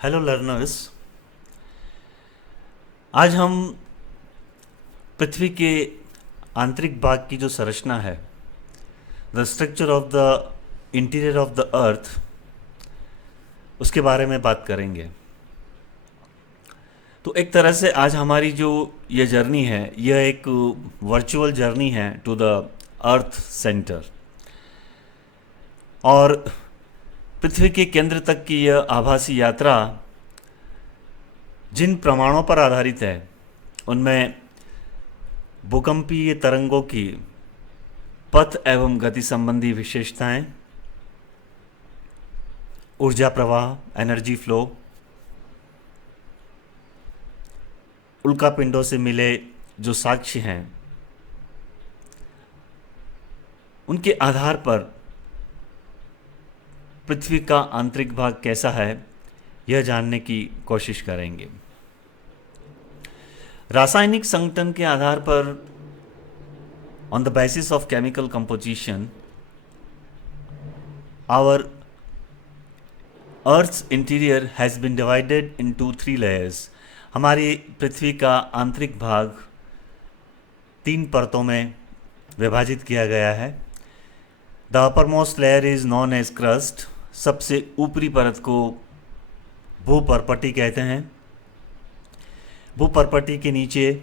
Hello learners. आज हम पृथ्वी के आंतरिक भाग की जो संरचना है, the structure of the interior of the earth, उसके बारे में बात करेंगे। तो एक तरह से आज हमारी जो ये जर्नी है, यह एक वर्चुअल जर्नी है टू द अर्थ सेंटर, और पृथ्वी के केंद्र तक की यह आभासी यात्रा जिन प्रमाणों पर आधारित है, उनमें भूकंपीय तरंगों की पथ एवं गति संबंधी विशेषताएं, ऊर्जा प्रवाह, एनर्जी फ्लो, उल्कापिंडों से मिले जो साक्ष्य हैं, उनके आधार पर पृथ्वी का आंतरिक भाग कैसा है, यह जानने की कोशिश करेंगे। रासायनिक संगठन के आधार पर, on the basis of chemical composition, our earth's interior has been divided into 3 layers. हमारी पृथ्वी का आंतरिक भाग 3 परतों में विभाजित किया गया है। The uppermost layer is known as crust. सबसे ऊपरी परत को भूपर्पटी कहते हैं। भूपर्पटी के नीचे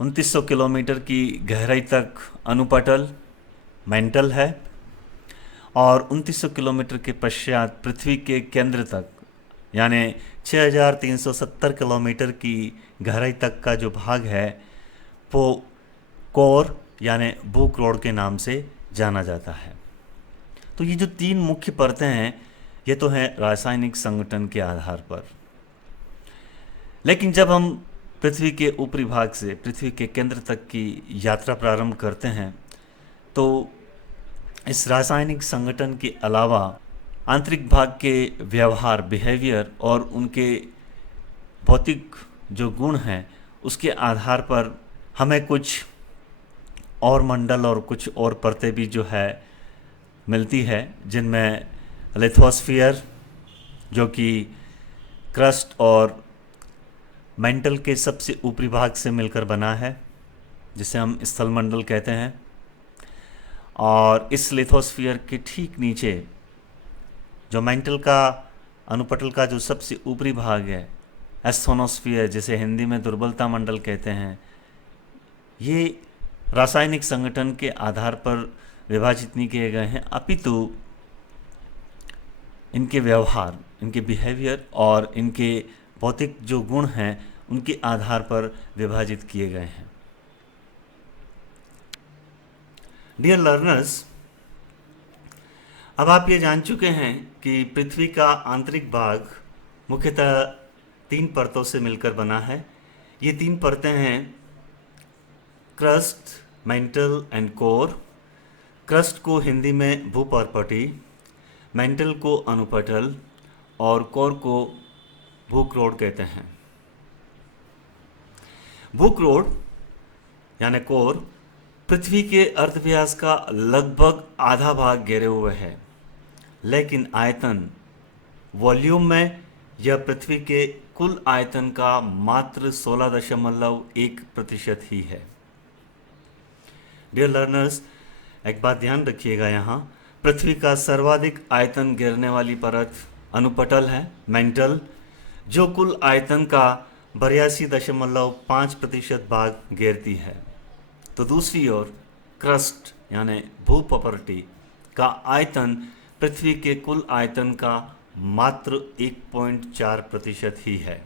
2900 किलोमीटर की गहराई तक अनुपटल, मेंटल है, और 2900 किलोमीटर के पश्चात पृथ्वी के केंद्र तक, यानी 6370 किलोमीटर की गहराई तक का जो भाग है, वो कोर यानी भूक्रोड़ के नाम से जाना जाता है। तो ये जो 3 मुख्य परतें हैं, ये तो हैं रासायनिक संगठन के आधार पर। लेकिन जब हम पृथ्वी के ऊपरी भाग से पृथ्वी के केंद्र तक की यात्रा प्रारंभ करते हैं, तो इस रासायनिक संगठन के अलावा आंतरिक भाग के व्यवहार, बिहेवियर, और उनके भौतिक जो गुण हैं, उसके आधार पर हमें कुछ और मंडल और कुछ और परतें भी जो है मिलती है, जिनमें लिथोस्फीयर, जो कि क्रस्ट और मेंटल के सबसे ऊपरी भाग से मिलकर बना है, जिसे हम स्थलमंडल कहते हैं, और इस लिथोस्फीयर के ठीक नीचे जो मेंटल का अनुपटल का जो सबसे ऊपरी भाग है, एस्थोनोस्फीयर, जिसे हिंदी में दुर्बलता मंडल कहते हैं, ये रासायनिक संगठन के आधार पर विभाजित नहीं किए गए हैं, अपितु इनके व्यवहार, इनके बिहेवियर और इनके भौतिक जो गुण हैं, उनके आधार पर विभाजित किए गए हैं। डियर लर्नर्स, अब आप ये जान चुके हैं कि पृथ्वी का आंतरिक भाग मुख्यतः 3 परतों से मिलकर बना है। ये 3 परतें हैं crust, mental and core. Crust को हिंदी में भूपर्पटी, मेंटल को अनुपटल और कोर को भूक्रोड़ कहते हैं। भूक्रोड़ यानी कोर पृथ्वी के अर्धव्यास का लगभग आधा भाग घेरे हुए है, लेकिन आयतन, वॉल्यूम में यह पृथ्वी के कुल आयतन का मात्र 16.1% ही है। डियर लर्नर्स, एक बात ध्यान रखिएगा, यहाँ पृथ्वी का सर्वाधिक आयतन घेरने वाली परत अनुपटल है, मेंटल, जो कुल आयतन का 82.5% भाग घेरती है। तो दूसरी ओर क्रस्ट यानी भूपर्पटी का आयतन पृथ्वी के कुल आयतन का मात्र 1.4% ही है।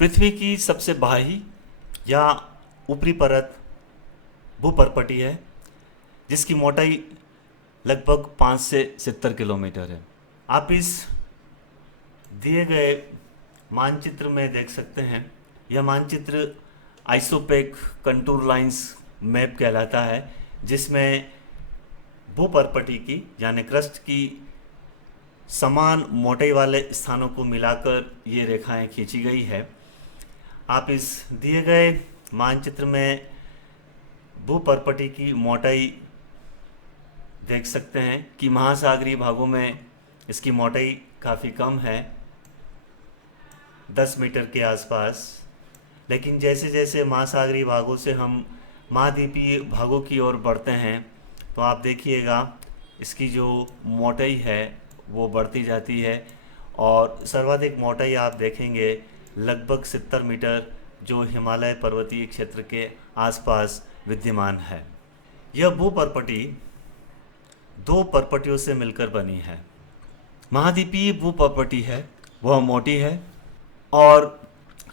पृथ्वी की सबसे बाहरी या ऊपरी परत भूपर्पटी है, जिसकी मोटाई लगभग 5 से 70 किलोमीटर है। आप इस दिए गए मानचित्र में देख सकते हैं, यह मानचित्र आइसोपेक कंटूर लाइंस मैप कहलाता है, जिसमें भूपर्पटी की यानी क्रस्ट की समान मोटाई वाले स्थानों को मिलाकर ये रेखाएं खींची गई है। आप इस दिए गए मानचित्र में भूपर्पटी की मोटाई देख सकते हैं कि महासागरीय भागों में इसकी मोटाई काफ़ी कम है, 10 मीटर के आसपास। लेकिन जैसे जैसे महासागरीय भागों से हम महाद्वीपीय भागों की ओर बढ़ते हैं तो आप देखिएगा इसकी जो मोटाई है वो बढ़ती जाती है और सर्वाधिक मोटाई आप देखेंगे लगभग 70 मीटर, जो हिमालय पर्वतीय क्षेत्र के आसपास विद्यमान है। यह भूपर्पटी दो पर्पटियों से मिलकर बनी है। महाद्वीपीय भूपर्पटी है वह मोटी है और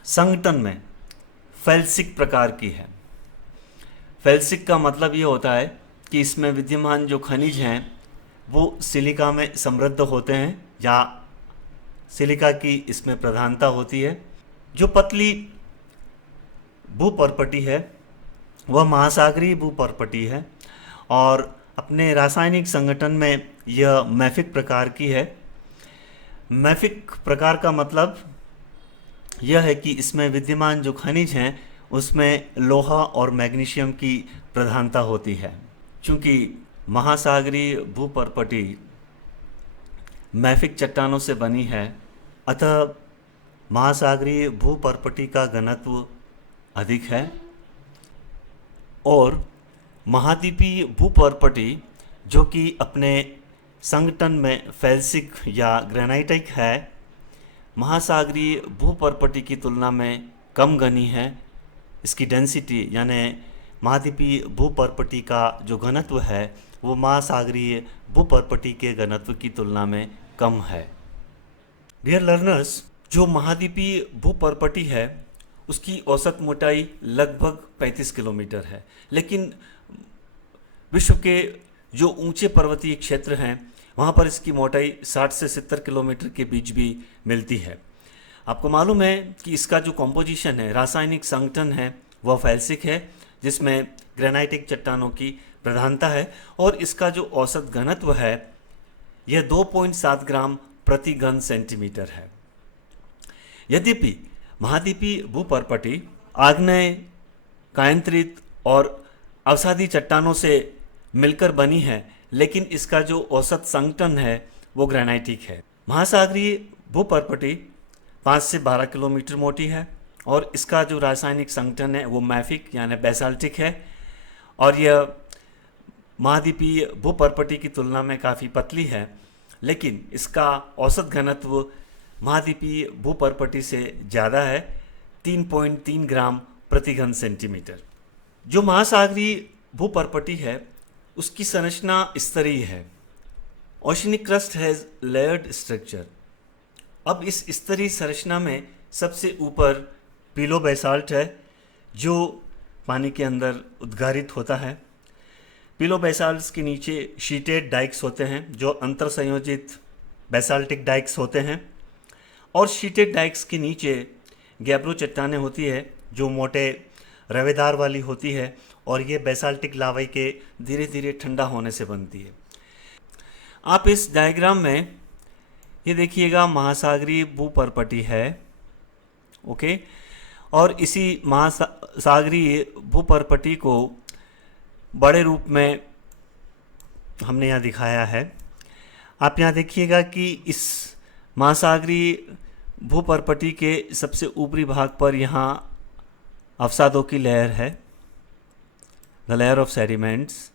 संगठन में फेल्सिक प्रकार की है। फेल्सिक का मतलब ये होता है कि इसमें विद्यमान जो खनिज हैं वो सिलिका में समृद्ध होते हैं या सिलिका की इसमें प्रधानता होती है। जो पतली भूपर्पटी है वह महासागरीय भूपर्पटी है और अपने रासायनिक संगठन में यह मैफिक प्रकार की है। मैफिक प्रकार का मतलब यह है कि इसमें विद्यमान जो खनिज हैं उसमें लोहा और मैग्नीशियम की प्रधानता होती है। चूँकि महासागरीय भूपर्पटी मैफिक चट्टानों से बनी है, अतः महासागरीय भूपर्पटी का घनत्व अधिक है और महाद्वीपीय भूपर्पटी जो कि अपने संगठन में फेल्सिक या ग्रेनाइटिक है, महासागरीय भूपर्पटी की तुलना में कम घनी है। इसकी डेंसिटी यानी महाद्वीपीय भूपर्पटी का जो घनत्व है वो महासागरीय भूपर्पटी के घनत्व की तुलना में कम है। डियर लर्नर्स, जो महाद्वीपीय भूपर्पटी है उसकी औसत मोटाई लगभग 35 किलोमीटर है, लेकिन विश्व के जो ऊंचे पर्वतीय क्षेत्र हैं वहाँ पर इसकी मोटाई 60 से 70 किलोमीटर के बीच भी मिलती है। आपको मालूम है कि इसका जो कॉम्पोजिशन है, रासायनिक संगठन है, वह फेल्सिक है जिसमें ग्रेनाइटिक चट्टानों की प्रधानता है और इसका जो औसत घनत्व है यह 2.7 ग्राम प्रति घन सेंटीमीटर है। यद्यपि महाद्वीपीय भूपर्पटी आग्नेय, कायांतरित और अवसादी चट्टानों से मिलकर बनी है, लेकिन इसका जो औसत संगठन है वो ग्रेनाइटिक है। महासागरीय भूपर्पटी 5 से 12 किलोमीटर मोटी है और इसका जो रासायनिक संगठन है वो मैफिक यानी बेसाल्टिक है और यह महाद्वीपीय भूपर्पटी की तुलना में काफ़ी पतली है, लेकिन इसका औसत घनत्व महाद्वीपीय भूपर्पटी से ज़्यादा है, 3.3 ग्राम प्रति घन सेंटीमीटर। जो महासागरीय भूपर्पटी है उसकी संरचना स्तरीय है। Oceanic crust has layered structure. अब इस स्तरीय संरचना में सबसे ऊपर पिलो बेसाल्ट है जो पानी के अंदर उद्गारित होता है। पिलो बेसाल्ट्स के नीचे शीटेड डाइक्स होते हैं जो अंतर संयोजित बेसाल्टिक डाइक्स होते हैं और शीटेड डाइक्स के नीचे गैब्रो चट्टानें होती है जो मोटे रवेदार वाली होती है और ये बेसाल्टिक लावाई के धीरे धीरे ठंडा होने से बनती है। आप इस डायग्राम में ये देखिएगा महासागरीय भूपर्पटी है, ओके, और इसी महासागरीय भूपर्पटी को बड़े रूप में हमने यहाँ दिखाया है। आप यहाँ देखिएगा कि इस महासागरीय भूपर्पटी के सबसे ऊपरी भाग पर यहाँ अवसादों की लेयर है, द लेयर ऑफ सेडिमेंट्स।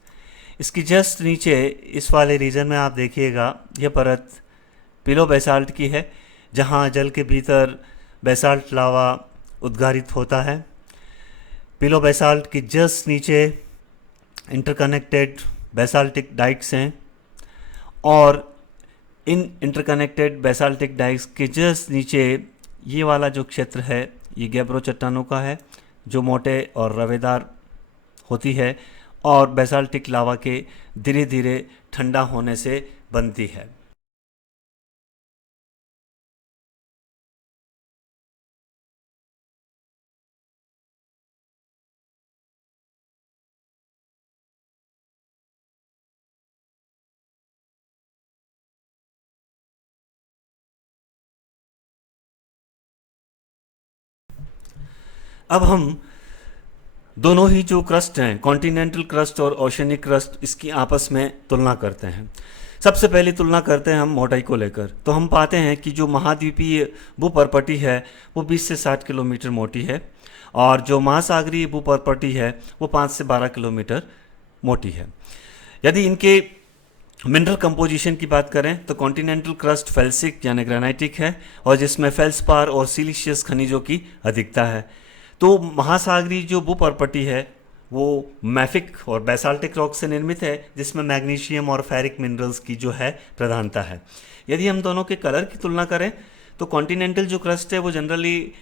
इसकी जस्ट नीचे इस वाले रीजन में आप देखिएगा यह परत पिलो बेसाल्ट की है जहाँ जल के भीतर बेसाल्ट लावा उद्गारित होता है। पिलो बेसाल्ट की जस्ट नीचे इंटरकनेक्टेड बेसाल्टिक डाइक्स हैं और इन इंटरकनेक्टेड बेसाल्टिक डाइक्स के जस्ट नीचे ये वाला जो क्षेत्र है ये गैब्रो चट्टानों का है जो मोटे और रवेदार होती है और बेसाल्टिक लावा के धीरे धीरे ठंडा होने से बनती है। अब हम दोनों ही जो क्रस्ट हैं, कॉन्टिनेंटल क्रस्ट और ओशनिक क्रस्ट, इसकी आपस में तुलना करते हैं। सबसे पहले तुलना करते हैं हम मोटाई को लेकर। तो हम पाते हैं कि जो महाद्वीपीय भूपर्पटी है वो 20 से 60 किलोमीटर मोटी है, और जो महासागरीय भूपर्पटी है वो 5 से 12 किलोमीटर मोटी है। यदि इनके मिनरल कंपोजिशन की बात करें तो कॉन्टिनेंटल क्रस्ट फेल्सिक यानी ग्रेनाइटिक है, और जिसमें फेल्सपार और सिलिशियस खनिजों की अधिकता है। तो महासागरीय जो भूपर्पटी है वो मैफिक और बेसाल्टिक रॉक से निर्मित है, जिसमें मैग्नीशियम और फेरिक मिनरल्स की जो है प्रधानता है। यदि हम दोनों के कलर की तुलना करें तो कॉन्टिनेंटल जो क्रस्ट है वो जनरली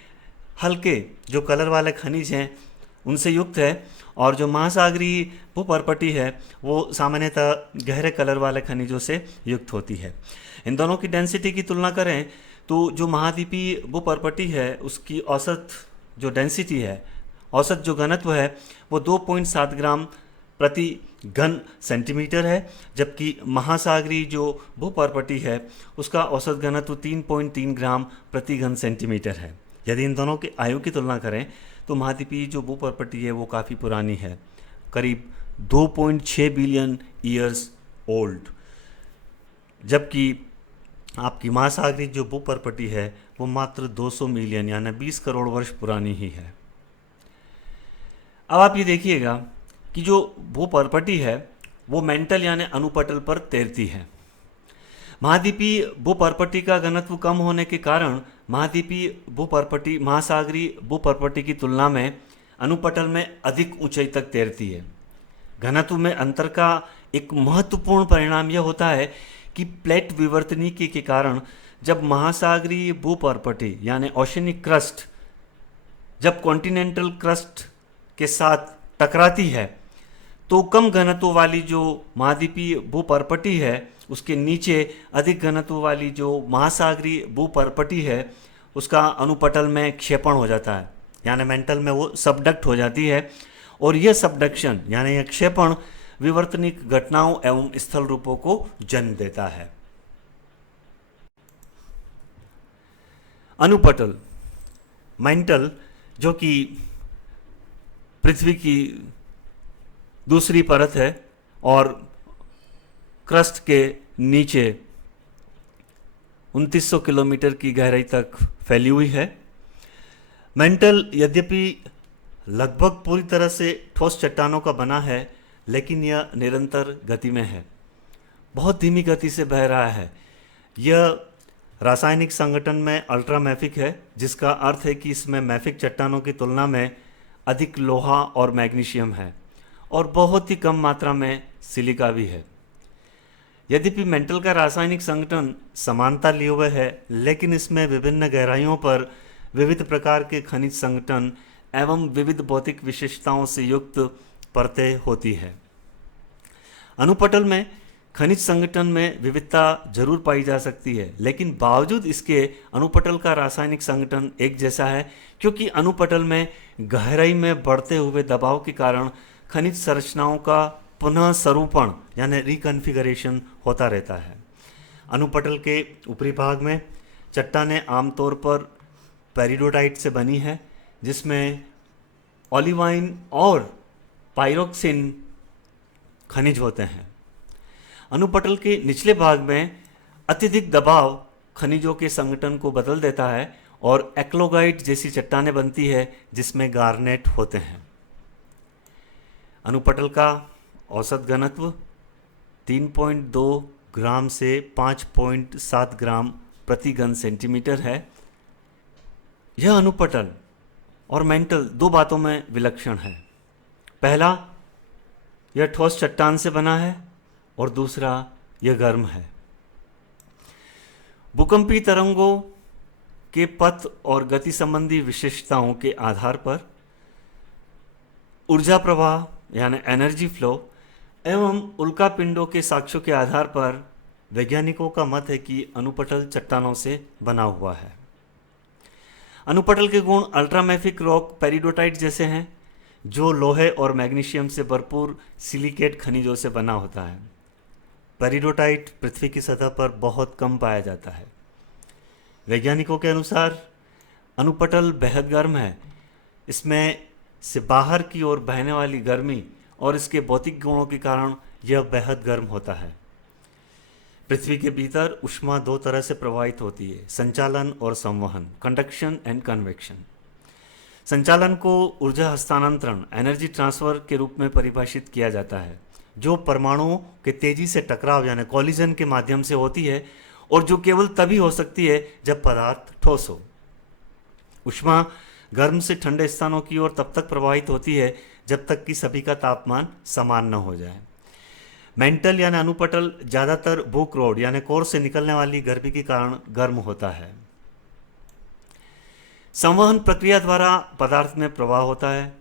हल्के जो कलर वाले खनिज हैं उनसे युक्त है, और जो महासागरीय भूपर्पटी है वो सामान्यतः गहरे कलर वाले खनिजों से युक्त होती है। इन दोनों की डेंसिटी की तुलना करें तो जो महाद्वीपीय भूपर्पटी है उसकी औसत जो डेंसिटी है, औसत जो घनत्व है वो 2.7 ग्राम प्रति घन सेंटीमीटर है, जबकि महासागरीय जो भूपर्पटी है उसका औसत घनत्व 3.3 ग्राम प्रति घन सेंटीमीटर है। यदि इन दोनों की आयु की तुलना करें तो महाद्वीपीय जो भूपर्पटी है वो काफ़ी पुरानी है, करीब 2.6 बिलियन ईयर्स ओल्ड, जबकि आपकी महासागरीय जो भूपर्पटी है वो मात्र 200 मिलियन यानी 20 करोड़ वर्ष पुरानी ही है। अब आप ये देखिएगा कि जो भूपर्पटी है वो मेंटल यानी अनुपटल पर तैरती है। महाद्वीपीय भूपर्पटी का घनत्व कम होने के कारण महाद्वीपीय भूपर्पटी महासागरीय भूपर्पटी की तुलना में अनुपटल में अधिक ऊंचाई तक तैरती है। घनत्व में अंतर का एक महत्वपूर्ण परिणाम यह होता है कि प्लेट विवर्तनिकी के कारण जब महासागरीय भूपर्पटी यानी ओशनिक क्रस्ट जब कॉन्टिनेंटल क्रस्ट के साथ टकराती है तो कम घनत्व वाली जो महाद्वीपीय भूपर्पटी है उसके नीचे अधिक घनत्व वाली जो महासागरीय भूपर्पटी है उसका अनुपटल में क्षेपण हो जाता है, यानी मेंटल में वो सबडक्ट हो जाती है, और यह सबडक्शन यानी यह क्षेपण विवर्तनिक घटनाओं एवं स्थल रूपों को जन्म देता है। अनुपटल मेंटल जो कि पृथ्वी की दूसरी परत है और क्रस्ट के नीचे 2900 किलोमीटर की गहराई तक फैली हुई है। मेंटल यद्यपि लगभग पूरी तरह से ठोस चट्टानों का बना है, लेकिन यह निरंतर गति में है, बहुत धीमी गति से बह रहा है। यह रासायनिक संगठन में अल्ट्रामैफिक है, जिसका अर्थ है कि इसमें मैफिक चट्टानों की तुलना में अधिक लोहा और मैग्नीशियम है और बहुत ही कम मात्रा में सिलिका भी है। यद्यपि मेंटल का रासायनिक संगठन समानता लिए हुए है, लेकिन इसमें विभिन्न गहराइयों पर विविध प्रकार के खनिज संगठन एवं विविध भौतिक विशेषताओं से युक्त परतें होती है। अनुपटल में खनिज संगठन में विविधता जरूर पाई जा सकती है, लेकिन बावजूद इसके अनुपटल का रासायनिक संगठन एक जैसा है, क्योंकि अनुपटल में गहराई में बढ़ते हुए दबाव के कारण खनिज संरचनाओं का पुनः स्वरूपण यानी रिकन्फिगरेशन होता रहता है। अनुपटल के ऊपरी भाग में चट्टानें आमतौर पर पेरिडोटाइट से बनी है, जिसमें ओलिवाइन और पायरोक्सिन खनिज होते हैं। अनुपटल के निचले भाग में अत्यधिक दबाव खनिजों के संगठन को बदल देता है और एक्लोगाइट जैसी चट्टानें बनती है, जिसमें गार्नेट होते हैं। अनुपटल का औसत घनत्व 3.2 ग्राम से 5.7 ग्राम प्रति घन सेंटीमीटर है। यह अनुपटल और मेंटल दो बातों में विलक्षण है। पहला, यह ठोस चट्टान से बना है और दूसरा, यह गर्म है। भूकंपीय तरंगों के पथ और गति संबंधी विशेषताओं के आधार पर ऊर्जा प्रवाह यानी एनर्जी फ्लो एवं उल्कापिंडों के साक्ष्यों के आधार पर वैज्ञानिकों का मत है कि अनुपटल चट्टानों से बना हुआ है। अनुपटल के गुण अल्ट्रामैफिक रॉक पेरिडोटाइट जैसे हैं, जो लोहे और मैग्नीशियम से भरपूर सिलिकेट खनिजों से बना होता है। पेरिडोटाइट पृथ्वी की सतह पर बहुत कम पाया जाता है। वैज्ञानिकों के अनुसार अनुपटल बेहद गर्म है, इसमें से बाहर की ओर बहने वाली गर्मी और इसके भौतिक गुणों के कारण यह बेहद गर्म होता है। पृथ्वी के भीतर ऊष्मा दो तरह से प्रवाहित होती है, संचालन और संवहन, कंडक्शन एंड कन्वेक्शन। संचालन को ऊर्जा हस्तांतरण, एनर्जी ट्रांसफर के रूप में परिभाषित किया जाता है, जो परमाणुओं के तेजी से टकराव यानी कॉलिजन के माध्यम से होती है और जो केवल तभी हो सकती है जब पदार्थ ठोस हो। ऊष्मा गर्म से ठंडे स्थानों की ओर तब तक प्रवाहित होती है जब तक कि सभी का तापमान समान न हो जाए। मेंटल यानी अनुपटल ज़्यादातर बुक रोड यानी कोर से निकलने वाली गर्मी के कारण गर्म होता है। संवहन प्रक्रिया द्वारा पदार्थ में प्रवाह होता है,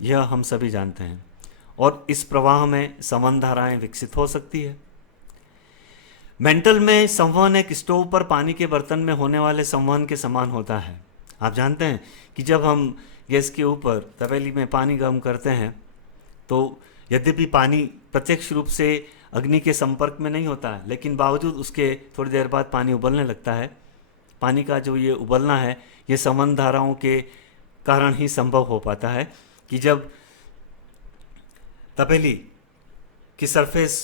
यह हम सभी जानते हैं, और इस प्रवाह में संवहन धाराएं विकसित हो सकती है। मेंटल में संवहन एक स्टोव पर पानी के बर्तन में होने वाले संवहन के समान होता है। आप जानते हैं कि जब हम गैस के ऊपर तपेली में पानी गर्म करते हैं तो यद्यपि पानी प्रत्यक्ष रूप से अग्नि के संपर्क में नहीं होता है, लेकिन बावजूद उसके थोड़ी देर बाद पानी उबलने लगता है। पानी का जो ये उबलना है ये संवहन धाराओं के कारण ही संभव हो पाता है कि जब तपेली की सरफेस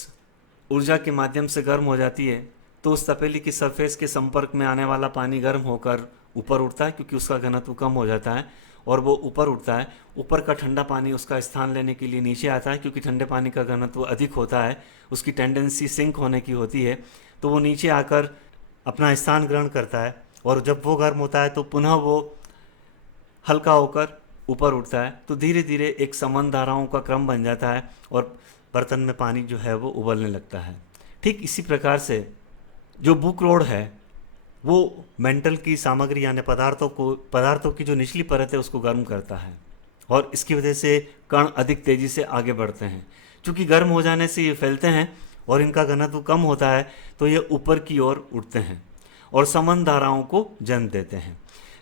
ऊर्जा के माध्यम से गर्म हो जाती है तो उस तपेली की सरफेस के संपर्क में आने वाला पानी गर्म होकर ऊपर उठता है, क्योंकि उसका घनत्व कम हो जाता है और वो ऊपर उठता है। ऊपर का ठंडा पानी उसका स्थान लेने के लिए नीचे आता है, क्योंकि ठंडे पानी का घनत्व अधिक होता है, उसकी टेंडेंसी सिंक होने की होती है, तो वो नीचे आकर अपना स्थान ग्रहण करता है और जब वो गर्म होता है तो पुनः वो हल्का होकर ऊपर उठता है। तो धीरे धीरे एक संवहन धाराओं का क्रम बन जाता है और बर्तन में पानी जो है वो उबलने लगता है। ठीक इसी प्रकार से जो बुक रोड है वो मेंटल की सामग्री यानी पदार्थों की जो निचली परत है उसको गर्म करता है और इसकी वजह से कण अधिक तेजी से आगे बढ़ते हैं। चूँकि गर्म हो जाने से ये फैलते हैं और इनका घनत्व कम होता है तो ये ऊपर की ओर उठते हैं और संवहन धाराओं को जन्म देते हैं।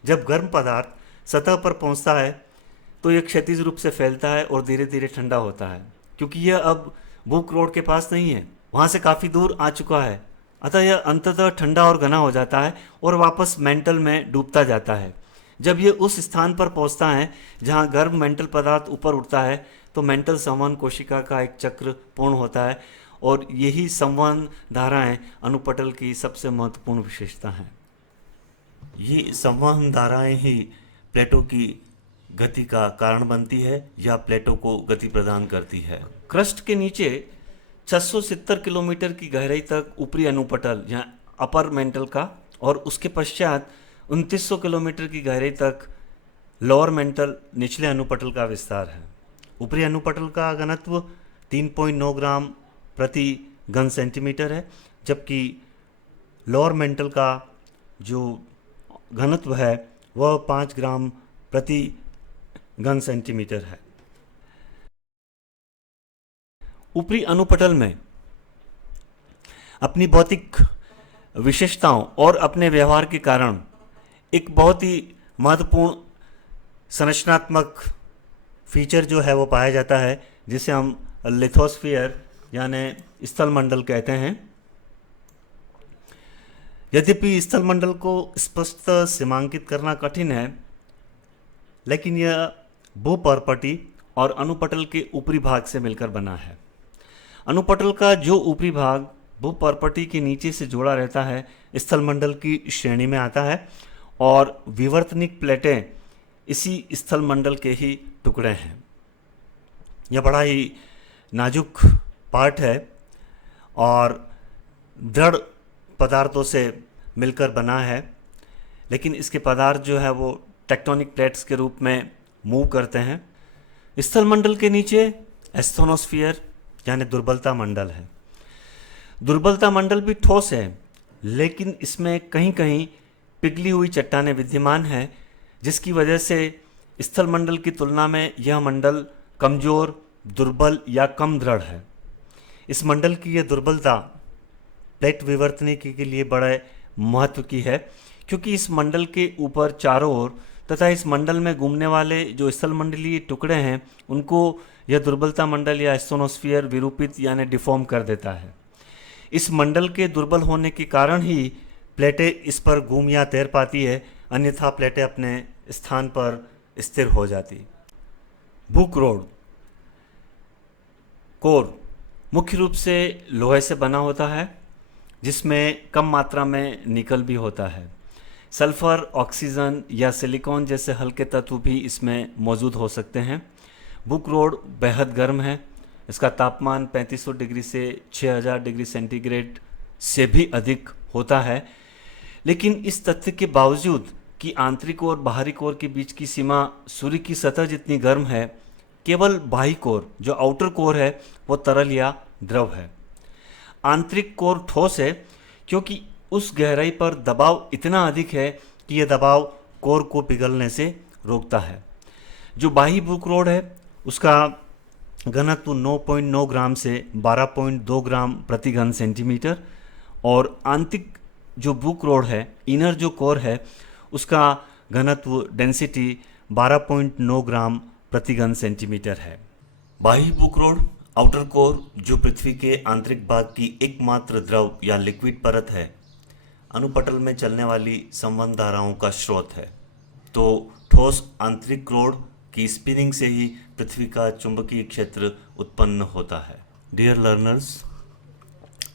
जब गर्म पदार्थ सतह पर पहुंचता है तो यह क्षैतिज रूप से फैलता है और धीरे धीरे ठंडा होता है, क्योंकि यह अब बुक रोड के पास नहीं है, वहाँ से काफ़ी दूर आ चुका है। अतः यह अंततः ठंडा और घना हो जाता है और वापस मेंटल में डूबता जाता है। जब ये उस स्थान पर पहुंचता है जहां गर्म मेंटल पदार्थ ऊपर उठता है तो मेंटल संवहन कोशिका का एक चक्र पूर्ण होता है और यही संवहन धाराएं अनुपटल की सबसे महत्वपूर्ण विशेषता हैं। ये संवहन धाराएं ही प्लेटों की गति का कारण बनती है या प्लेटों को गति प्रदान करती है। क्रस्ट के नीचे 670 किलोमीटर की गहराई तक ऊपरी अनुपटल या अपर मेंटल का और उसके पश्चात 2900 किलोमीटर की गहराई तक लोअर मेंटल निचले अनुपटल का विस्तार है। ऊपरी अनुपटल का घनत्व 3.9 ग्राम प्रति घन सेंटीमीटर है, जबकि लोअर मेंटल का जो घनत्व है वह 5 ग्राम प्रति घन सेंटीमीटर है। ऊपरी अनुपटल में अपनी भौतिक विशेषताओं और अपने व्यवहार के कारण एक बहुत ही महत्वपूर्ण संरचनात्मक फीचर जो है वो पाया जाता है, जिसे हम लिथोस्फीयर यानी स्थलमंडल कहते हैं। यद्यपि स्थलमंडल को स्पष्ट सीमांकित करना कठिन है, लेकिन यह भूपर्पटी और अनुपटल के ऊपरी भाग से मिलकर बना है। अनुपटल का जो ऊपरी भाग भूपर्पटी के नीचे से जुड़ा रहता है स्थलमंडल की श्रेणी में आता है और विवर्तनिक प्लेटें इसी स्थलमंडल के ही टुकड़े हैं। यह बड़ा ही नाजुक पार्ट है और दृढ़ पदार्थों से मिलकर बना है, लेकिन इसके पदार्थ जो है वो टेक्टोनिक प्लेट्स के रूप में मूव करते हैं। स्थलमंडल के नीचे एस्थोनोस्फीयर यानी दुर्बलता मंडल है। दुर्बलता मंडल भी ठोस है, लेकिन इसमें कहीं कहीं पिघली हुई चट्टानें विद्यमान हैं, जिसकी वजह से स्थलमंडल की तुलना में यह मंडल कमज़ोर, दुर्बल या कम दृढ़ है। इस मंडल की यह दुर्बलता प्लेट विवर्तनिकी के लिए बड़े महत्व की है, क्योंकि इस मंडल के ऊपर चारों ओर तथा इस मंडल में घूमने वाले जो स्थलमंडलीय टुकड़े हैं उनको यह दुर्बलता मंडल या एस्थोनोस्फीयर विरूपित यानी डिफॉर्म कर देता है। इस मंडल के दुर्बल होने के कारण ही प्लेटें इस पर घूम या तैर पाती है, अन्यथा प्लेटें अपने स्थान पर स्थिर हो जाती। भूक्रोड कोर मुख्य रूप से लोहे से बना होता है, जिसमें कम मात्रा में निकल भी होता है। सल्फर, ऑक्सीजन या सिलिकॉन जैसे हल्के तत्व भी इसमें मौजूद हो सकते हैं। भूक्रोड बेहद गर्म है। इसका तापमान 3500 डिग्री से 6000 डिग्री सेंटीग्रेड से भी अधिक होता है। लेकिन इस तथ्य के बावजूद कि आंतरिक और बाहरी कोर के बीच की सीमा सूर्य की सतह जितनी गर्म है, केवल बाह्य कोर जो आउटर कोर है वो तरल या द्रव है। आंतरिक कोर ठोस है क्योंकि उस गहराई पर दबाव इतना अधिक है कि यह दबाव कोर को पिघलने से रोकता है। जो बाह्य भूक्रोड है उसका घनत्व 9.9 ग्राम से 12.2 ग्राम प्रति घन सेंटीमीटर, और आंतरिक जो भूक्रोड है, इनर जो कोर है, उसका घनत्व डेंसिटी 12.9 ग्राम प्रति घन सेंटीमीटर है। बाह्य भूक्रोड आउटर कोर जो पृथ्वी के आंतरिक भाग की एकमात्र द्रव या लिक्विड परत है, अनुपटल में चलने वाली संवहन धाराओं का स्रोत है। तो ठोस आंतरिक कोर की स्पिनिंग से ही पृथ्वी का चुंबकीय क्षेत्र उत्पन्न होता है। डियर लर्नर्स,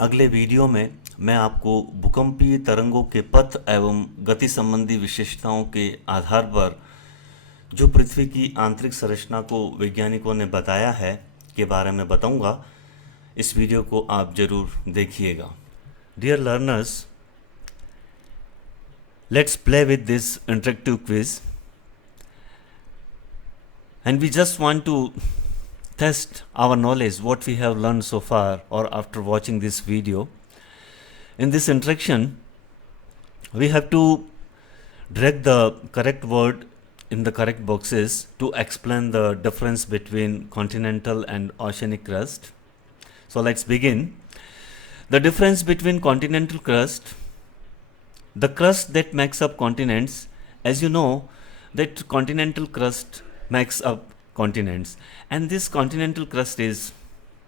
अगले वीडियो में मैं आपको भूकंपीय तरंगों के पथ एवं गति संबंधी विशेषताओं के आधार पर जो पृथ्वी की आंतरिक संरचना को वैज्ञानिकों ने बताया है के बारे में बताऊंगा। इस वीडियो को आप जरूर देखिएगा। Dear learners, let's play with this interactive quiz, and we just want to test our knowledge, what we have learned so far or after watching this video. In this interaction, we have to drag the correct word in the correct boxes to explain the difference between continental and oceanic crust. So let's begin. The difference between continental crust, the crust that makes up continents. As you know that continental crust makes up continents, and this continental crust is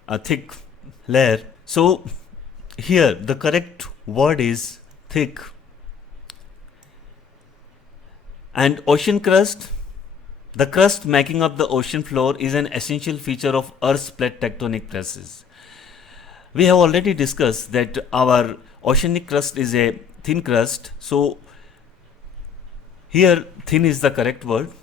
a thick layer. So here the correct word is thick. And ocean crust, the crust making up the ocean floor, is an essential feature of Earth's plate tectonic presses. We have already discussed that our oceanic crust is a thin crust, so here thin is the correct word.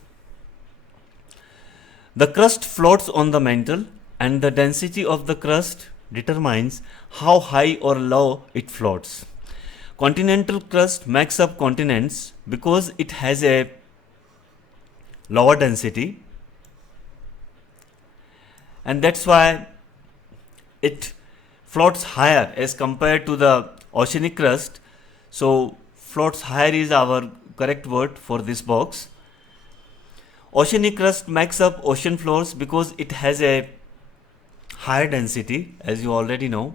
The crust floats on the mantle, and the density of the crust determines how high or low it floats. Continental crust makes up continents because it has a lower density, and that's why it floats higher as compared to the oceanic crust. So floats higher is our correct word for this box. Oceanic crust makes up ocean floors because it has a higher density, as you already know,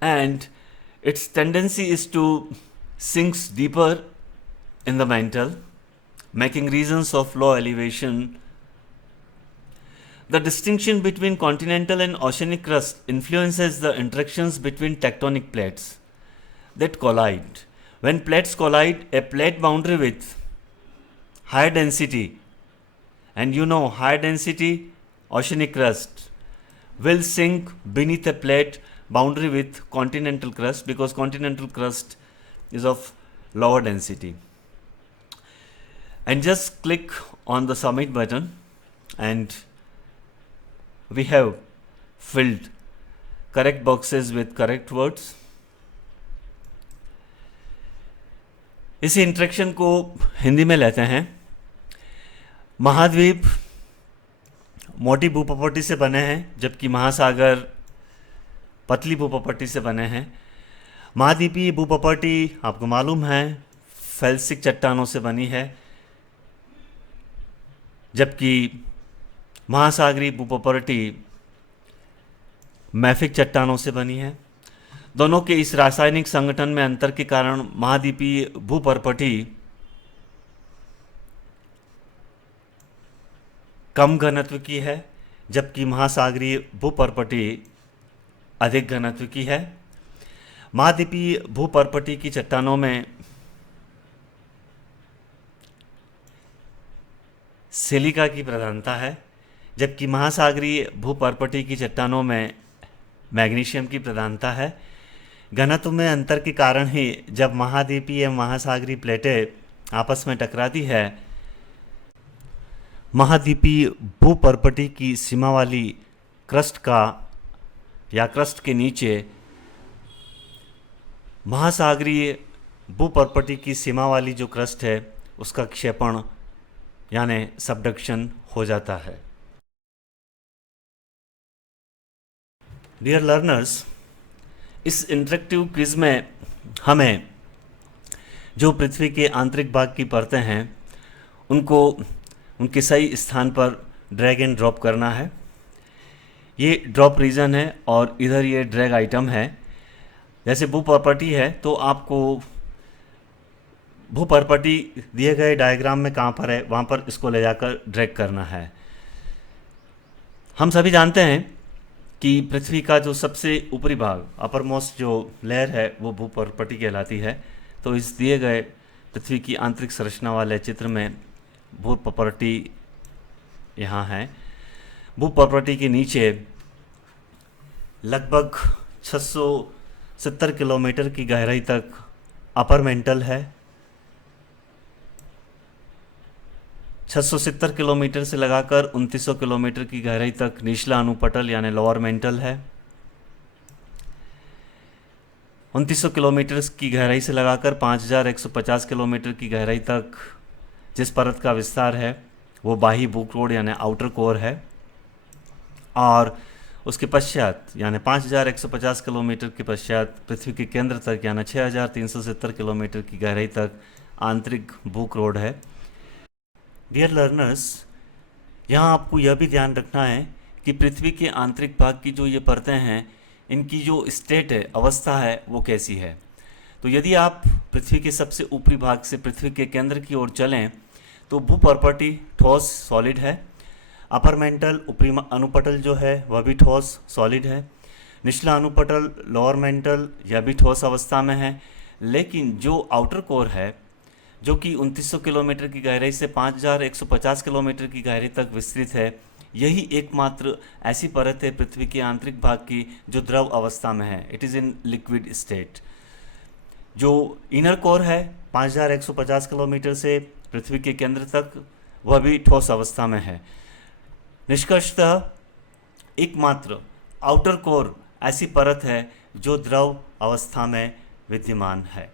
and its tendency is to sink deeper in the mantle, making regions of low elevation. The distinction between continental and oceanic crust influences the interactions between tectonic plates that collide. When plates collide, a plate boundary with higher density, and you know high density oceanic crust, will sink beneath a plate boundary with continental crust, because continental crust is of lower density. And just click on the submit button, and we have filled correct boxes with correct words. इसी interaction को हिंदी में लेते हैं। महाद्वीप मोटी भूप्रपट्टी से बने हैं, जबकि महासागर पतली भूप्रपट्टी से बने हैं। महाद्वीपीय भूप्रपट्टी आपको मालूम है फेल्सिक चट्टानों से बनी है, जबकि महासागरीय भूप्रपट्टी मैफिक चट्टानों से बनी है। दोनों के इस रासायनिक संगठन में अंतर के कारण महाद्वीपीय भूप्रपट्टी कम घनत्व की है, जबकि महासागरीय भूप्रपट्टी अधिक घनत्व की है। महाद्वीपीय भूप्रपट्टी की चट्टानों में सिलिका की प्रधानता है, जबकि महासागरीय भूपर्पटी की चट्टानों में मैग्नीशियम की प्रधानता है। घनत्व में अंतर के कारण ही जब महाद्वीपीय एवं महासागरीय प्लेटें आपस में टकराती है, महाद्वीपीय भूपर्पटी की सीमा वाली क्रस्ट का या क्रस्ट के नीचे महासागरीय भूपर्पटी की सीमा वाली जो क्रस्ट है उसका क्षेपण यानी सबडक्शन हो जाता है। डियर लर्नर्स, इस इंटरेक्टिव क्विज में हमें जो पृथ्वी के आंतरिक भाग की परतें हैं उनको उनके सही स्थान पर ड्रैग एंड ड्रॉप करना है। ये ड्रॉप रीजन है और इधर ये ड्रैग आइटम है। जैसे भूपर्पटी है तो आपको भूपर्पटी दिए गए डायग्राम में कहाँ पर है वहाँ पर इसको ले जाकर ड्रैग करना है। हम सभी जानते हैं कि पृथ्वी का जो सबसे ऊपरी भाग, अपर मोस्ट जो लेयर है वो भूपर्पटी कहलाती है। तो इस दिए गए पृथ्वी की आंतरिक संरचना वाले चित्र में भूपर्पटी यहाँ है। भूपर्पटी के नीचे लगभग 670 किलोमीटर की गहराई तक अपर मेंटल है। 670 किलोमीटर से लगाकर 2900 किलोमीटर की गहराई तक निचला अनुपटल यानी लोअर मेंटल है। 2900 किलोमीटर की गहराई से लगाकर 5150 किलोमीटर की गहराई तक जिस परत का विस्तार है वो बाह्य भूकरोड़ यानी आउटर कोर है। और उसके पश्चात यानी 5150 किलोमीटर के पश्चात पृथ्वी के केंद्र तक यानी 6370 किलोमीटर की गहराई तक आंतरिक भूकरोड़ है। डियर लर्नर्स, यहाँ आपको यह भी ध्यान रखना है कि पृथ्वी के आंतरिक भाग की जो ये परतें हैं इनकी जो स्टेट है, अवस्था है, वो कैसी है। तो यदि आप पृथ्वी के सबसे ऊपरी भाग से पृथ्वी के केंद्र की ओर चलें तो भूपर्पटी ठोस सॉलिड है। अपर मेंटल ऊपरी अनुपटल जो है वह भी ठोस सॉलिड है। निचला अनुपटल लोअर मेंटल यह भी ठोस अवस्था में है। लेकिन जो आउटर कोर है जो कि 2900 किलोमीटर की गहराई से 5150 किलोमीटर की गहराई तक विस्तृत है, यही एकमात्र ऐसी परत है पृथ्वी के आंतरिक भाग की जो द्रव अवस्था में है। It is in liquid state. जो इनर कोर है 5150 किलोमीटर से पृथ्वी के केंद्र तक, वह भी ठोस अवस्था में है। निष्कर्षतः एकमात्र आउटर कोर ऐसी परत है जो द्रव अवस्था में विद्यमान है।